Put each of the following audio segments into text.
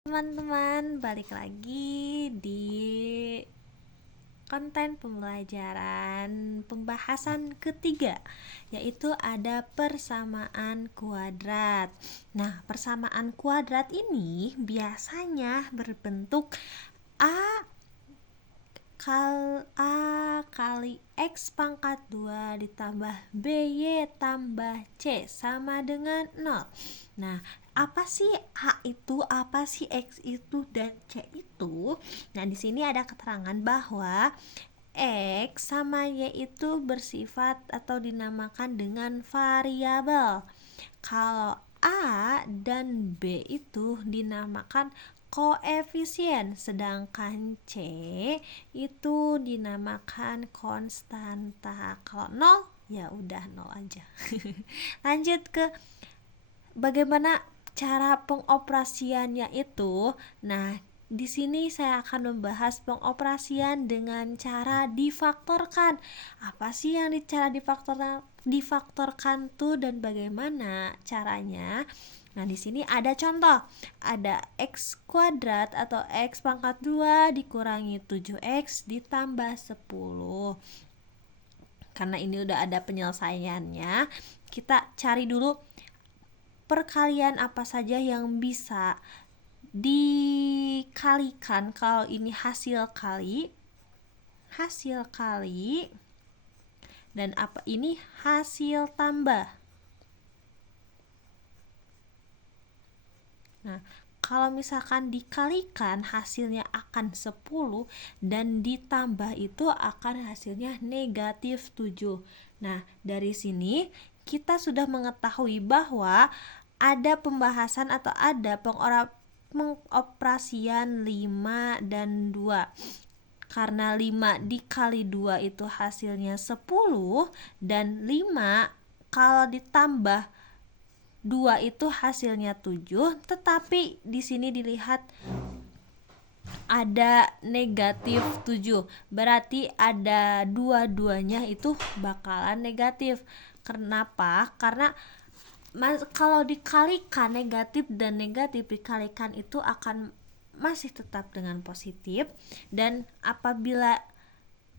Teman-teman, balik lagi di konten pembelajaran pembahasan ketiga, yaitu ada persamaan kuadrat. Nah, persamaan kuadrat ini biasanya berbentuk A kali X pangkat 2 ditambah BY tambah C sama dengan 0. Nah, apa sih A itu, apa sih X itu, dan C itu? Nah, di sini ada keterangan bahwa X sama Y itu bersifat atau dinamakan dengan variabel. Kalau A dan B itu dinamakan koefisien, sedangkan C itu dinamakan konstanta. Kalau 0 ya udah 0 aja. Lanjut ke bagaimana cara pengoperasiannya itu. Nah, di sini saya akan membahas pengoperasian dengan cara difaktorkan. Apa sih yang cara difaktorkan tuh dan bagaimana caranya? Nah, di sini ada contoh. Ada X kuadrat atau X pangkat 2 dikurangi 7X ditambah 10. Karena ini udah ada penyelesaiannya, kita cari dulu perkalian apa saja yang bisa dikalikan. Kalau ini hasil kali, dan apa ini hasil tambah. Nah, kalau misalkan dikalikan hasilnya akan 10 dan ditambah itu akan hasilnya negatif 7. Nah, dari sini kita sudah mengetahui bahwa ada pembahasan atau ada pengoperasian 5 dan 2. Karena 5 dikali 2 itu hasilnya 10 dan 5 kalau ditambah 2 itu hasilnya 7, tetapi di sini dilihat ada negatif 7. Berarti ada dua-duanya itu bakalan negatif. Kenapa? Karena kalau dikalikan negatif dan negatif dikalikan itu akan masih tetap dengan positif, dan apabila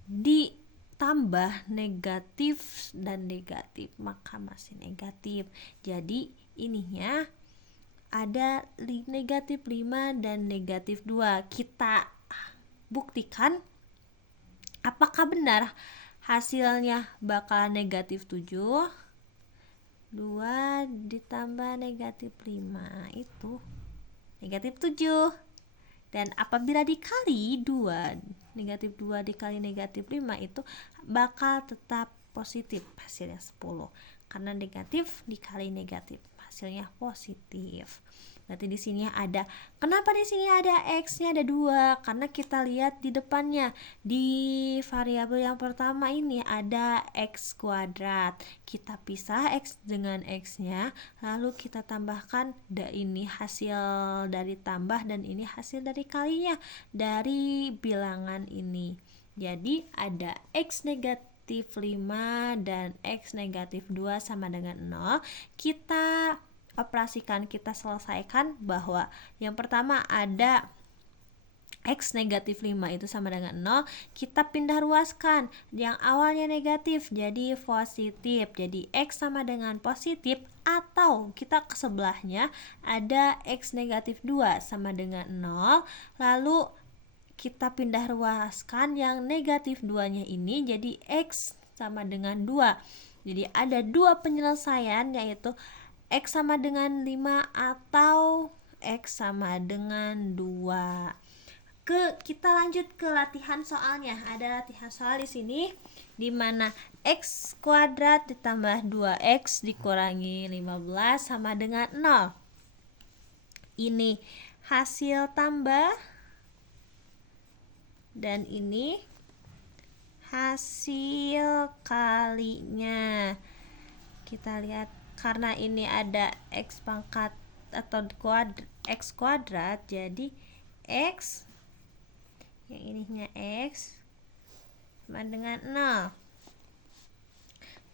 ditambah negatif dan negatif maka masih negatif. Jadi ininya ada negatif 5 dan negatif 2. Kita buktikan apakah benar hasilnya bakal negatif 7. 2 ditambah negatif 5 itu negatif 7. Dan apabila dikali 2, negatif 2 dikali negatif 5 itu bakal tetap positif, hasilnya 10. Karena negatif dikali negatif hasilnya positif. Berarti di sini ada, kenapa di sini ada X-nya ada 2? Karena kita lihat di depannya, di variabel yang pertama ini ada X kuadrat. Kita pisah X dengan X-nya, lalu kita tambahkan ini hasil dari tambah dan ini hasil dari kalinya dari bilangan ini. Jadi ada X negatif 5 dan X negatif 2 sama dengan 0. Kita operasikan, kita selesaikan bahwa yang pertama ada X negatif 5 itu sama dengan 0. Kita pindah ruaskan, yang awalnya negatif jadi positif, jadi X sama dengan positif, atau kita ke sebelahnya ada X negatif 2 sama dengan 0. Lalu kita pindah ruaskan yang negatif 2 nya ini jadi X sama dengan 2. Jadi ada dua penyelesaian, yaitu X sama dengan 5 atau X sama dengan 2. Kita lanjut ke latihan soalnya. Ada latihan soal di sini di mana X kuadrat ditambah 2X dikurangi 15 sama dengan 0. Ini hasil tambah dan ini hasil kalinya. Kita lihat, karena ini ada X pangkat atau X kuadrat, jadi X yang ininya X sama dengan 0.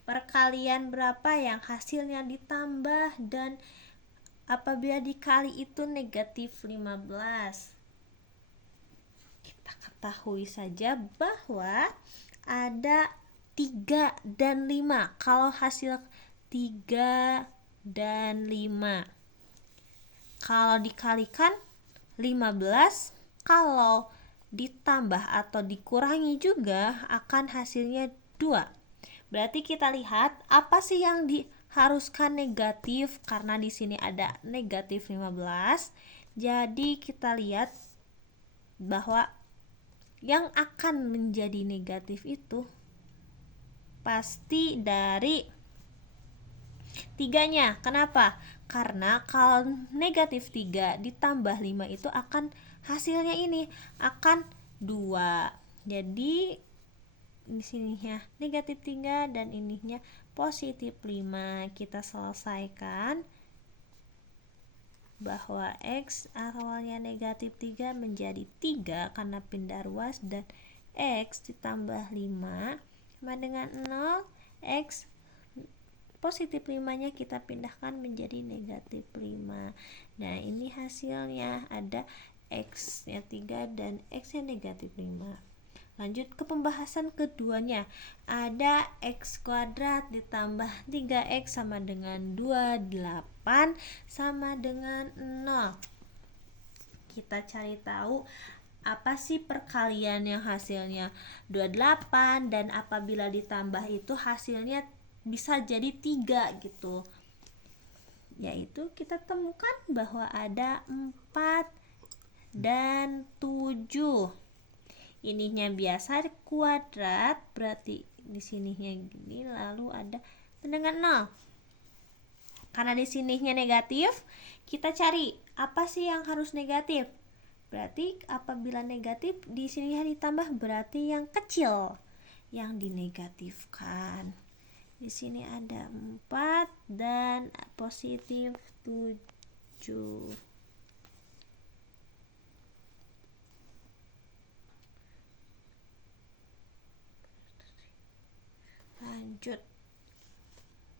Perkalian berapa yang hasilnya ditambah dan apabila dikali itu negatif 15. Kita ketahui saja bahwa ada 3 dan 5. Kalau hasil 3 dan 5, kalau dikalikan 15, kalau ditambah atau dikurangi juga akan hasilnya 2. Berarti kita lihat apa sih yang diharuskan negatif, karena di sini ada negatif 15. Jadi kita lihat bahwa yang akan menjadi negatif itu pasti dari 3-nya. Kenapa? Karena kalau negatif 3 ditambah 5 itu akan hasilnya ini akan 2. Jadi di sininya negatif 3 dan ininya positif 5. Kita selesaikan bahwa X awalnya negatif 3 menjadi 3 karena pindah ruas, dan X ditambah 5 sama dengan 0. X positif 5-nya kita pindahkan menjadi negatif 5. Nah, ini hasilnya ada X-nya 3 dan X-nya negatif 5. Lanjut ke pembahasan keduanya. Ada X kuadrat ditambah 3X sama dengan 28 sama dengan 0. Kita cari tahu apa sih perkalian yang hasilnya 28 dan apabila ditambah itu hasilnya bisa jadi 3 gitu. Yaitu kita temukan bahwa ada 4 dan 7. Ininya biasa kuadrat, berarti di sininya gini, lalu ada dengan 0. Karena di sininya negatif, kita cari apa sih yang harus negatif. Berarti apabila negatif di sininya ditambah, berarti yang kecil yang dinegatifkan. Di sini ada 4 dan positif 7. Lanjut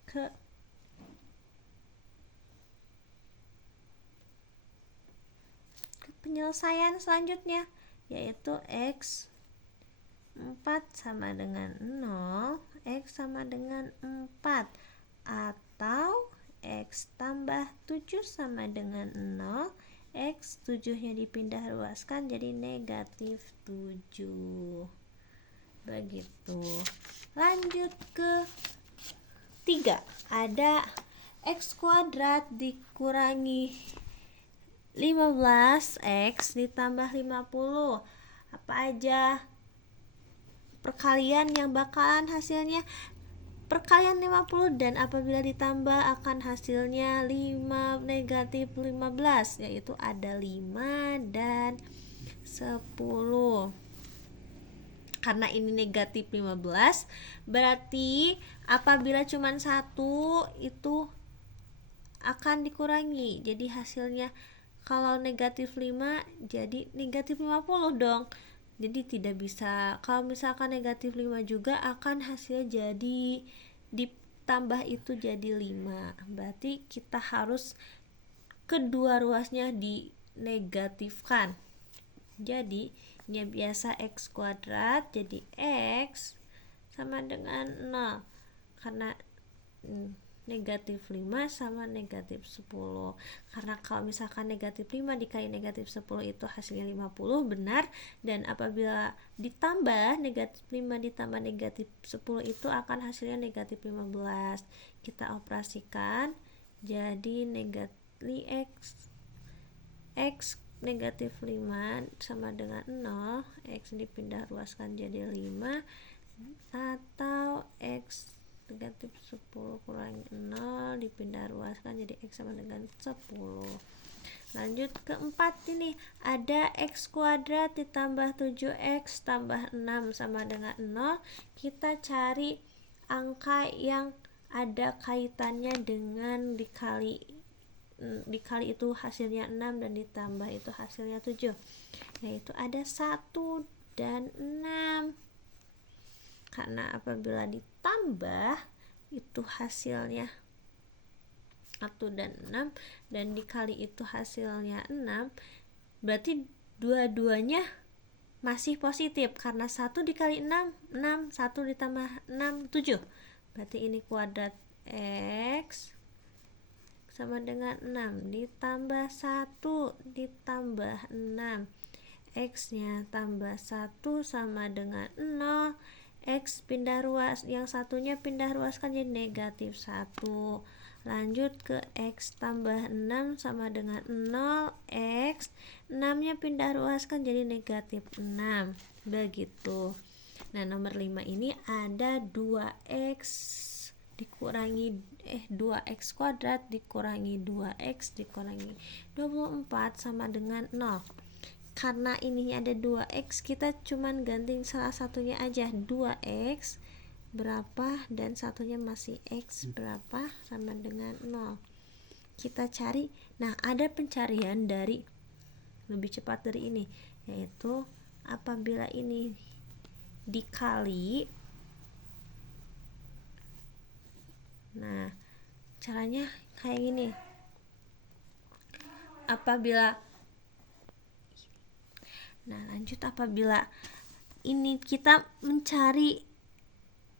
ke penyelesaian selanjutnya, yaitu X 4 sama dengan 0, X sama dengan 4, atau X tambah 7 sama dengan 0, X 7-nya dipindah ruaskan jadi negatif 7. Begitu. Lanjut ke 3. Ada X kuadrat dikurangi 15X ditambah 50. Apa aja perkalian yang bakalan hasilnya? Perkalian 50 dan apabila ditambah akan hasilnya 5 negatif 15, yaitu ada 5 dan 10. Karena ini negatif 15, berarti apabila cuma 1 itu akan dikurangi. Jadi hasilnya kalau negatif 5 jadi negatif 50 dong. Jadi tidak bisa, kalau misalkan negatif 5 juga akan hasil jadi ditambah itu jadi 5. Berarti kita harus kedua ruasnya dinegatifkan. Jadi ini biasa X kuadrat, jadi X sama dengan 0. Karena negatif 5 sama negatif 10. Karena kalau misalkan negatif 5 dikali negatif 10 itu hasilnya 50, benar. Dan apabila ditambah negatif 5 ditambah negatif 10 itu akan hasilnya negatif 15. Kita operasikan jadi negatif X negatif 5 sama dengan 0, X dipindah ruaskan jadi 5, atau X negatif 10 kurangi 0 dipindah ruaskan jadi X sama dengan 10. Lanjut ke 4 ini, ada X kuadrat ditambah 7X tambah 6 sama dengan 0. Kita cari angka yang ada kaitannya dengan dikali itu hasilnya 6 dan ditambah itu hasilnya 7, yaitu ada 1 dan 6. Karena apabila ditambah itu hasilnya 1 dan 6 dan dikali itu hasilnya 6, berarti dua-duanya masih positif karena 1 dikali 6, 6, 1 ditambah 6, 7. Berarti ini kuadrat X sama dengan 6 ditambah 1 ditambah 6. X nya tambah 1 sama dengan 0. X pindah ruas, yang satunya pindah ruas kan jadi negatif 1. Lanjut ke X tambah 6 sama dengan 0. X 6 nya pindah ruas kan jadi negatif 6. Begitu. Nah nomor 5 ini ada 2x dikurangi 2x kuadrat dikurangi 2x dikurangi 24 sama dengan 0. Karena ini ada 2x, kita cuman ganti salah satunya aja. 2x berapa dan satunya masih x berapa sama dengan 0. Kita cari. Nah ada pencarian dari lebih cepat dari ini, yaitu apabila ini dikali. Nah caranya kayak gini. Apabila ini kita mencari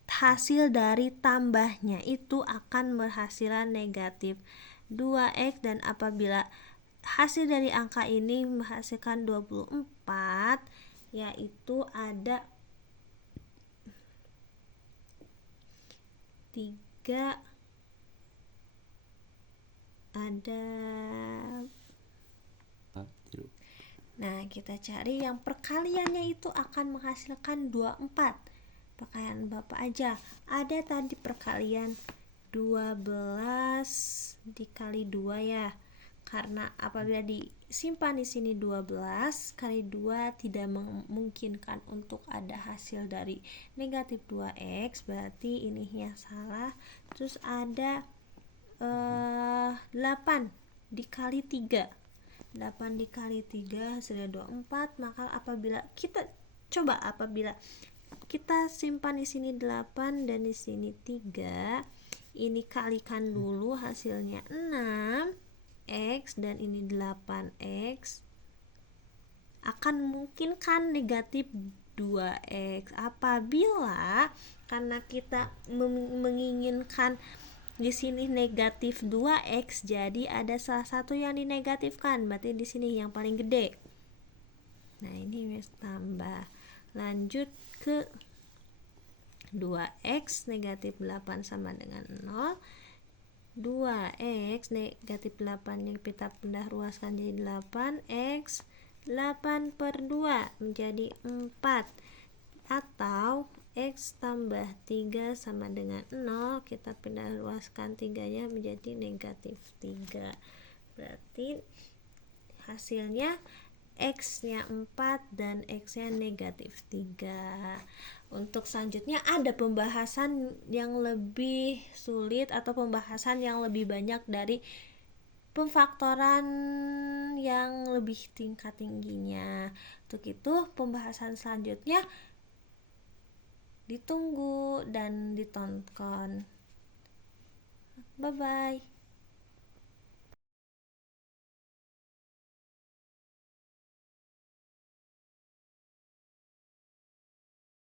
hasil dari tambahnya, itu akan berhasilan negatif 2x, dan apabila hasil dari angka ini menghasilkan 24, yaitu ada 3, ada. Nah kita cari yang perkaliannya itu akan menghasilkan 24. Perkalian Bapak aja. Ada tadi perkalian 12 dikali 2 ya. Karena apabila disimpan di sini 12 kali 2 tidak memungkinkan untuk ada hasil dari negatif 2x, berarti ininya salah. Terus ada 8 dikali 3. 8 dikali 3 hasilnya 24. Maka apabila kita simpan di sini 8 dan di sini 3, ini kalikan dulu hasilnya 6x dan ini 8x, akan memungkinkan negatif 2x. Apabila karena kita menginginkan di sini negatif 2x, jadi ada salah satu yang dinegatifkan, berarti di sini yang paling gede. Nah ini tambah. Lanjut ke 2x negatif 8 sama dengan 0. 2x negatif 8 yang kita pindah ruaskan jadi 8x. 8 per 2 menjadi 4, atau x tambah 3 sama dengan 0. Kita pindah luaskan 3 nya menjadi negatif 3. Berarti hasilnya x nya 4 dan x nya negatif 3. Untuk selanjutnya ada pembahasan yang lebih sulit atau pembahasan yang lebih banyak dari pemfaktoran yang lebih tingkat tingginya. Untuk itu pembahasan selanjutnya ditunggu dan ditonton. Bye bye.